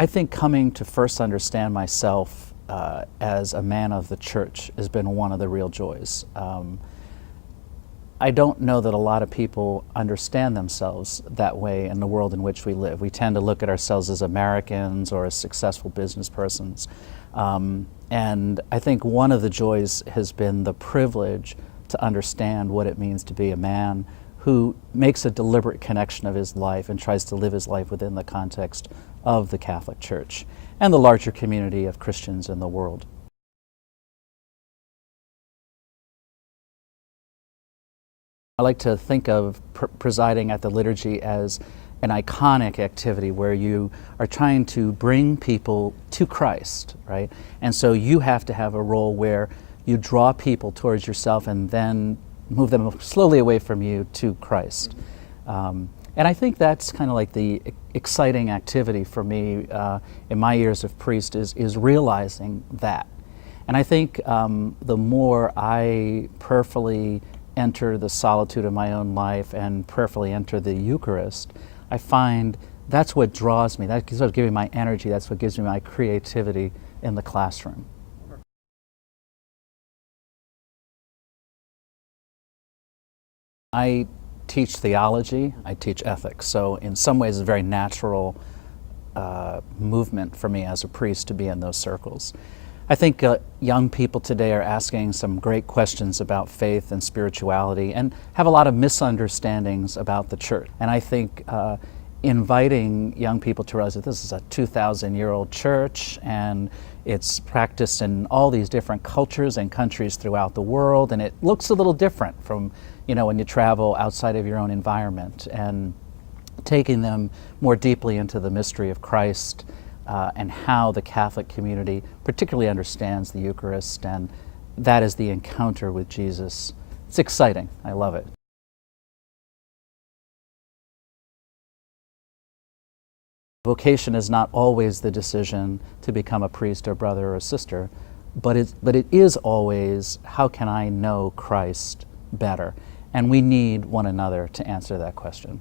I think coming to first understand myself as a man of the church has been one of the real joys. I don't know that a lot of people understand themselves that way in the world in which we live. We tend to look at ourselves as Americans or as successful business persons. And I think one of the joys has been the privilege to understand what it means to be a man who makes a deliberate connection of his life and tries to live his life within the context of the Catholic Church and the larger community of Christians in the world. I like to think of presiding at the liturgy as an iconic activity where you are trying to bring people to Christ, right? And so you have to have a role where you draw people towards yourself and then move them slowly away from you to Christ. And I think that's kind of like the exciting activity for me in my years of priest is realizing that. And I think the more I prayerfully enter the solitude of my own life and prayerfully enter the Eucharist, I find that's what draws me. That's what's giving me my energy. That's what gives me my creativity in the classroom. I teach theology, I teach ethics, so in some ways it's a very natural movement for me as a priest to be in those circles. I think young people today are asking some great questions about faith and spirituality and have a lot of misunderstandings about the church. And I think inviting young people to realize that this is a 2,000-year-old church and it's practiced in all these different cultures and countries throughout the world, and it looks a little different from, you know, when you travel outside of your own environment, and taking them more deeply into the mystery of Christ and how the Catholic community particularly understands the Eucharist, and that is the encounter with Jesus. It's exciting. I love it. Vocation is not always the decision to become a priest or brother or sister, but it is always, how can I know Christ better? And we need one another to answer that question.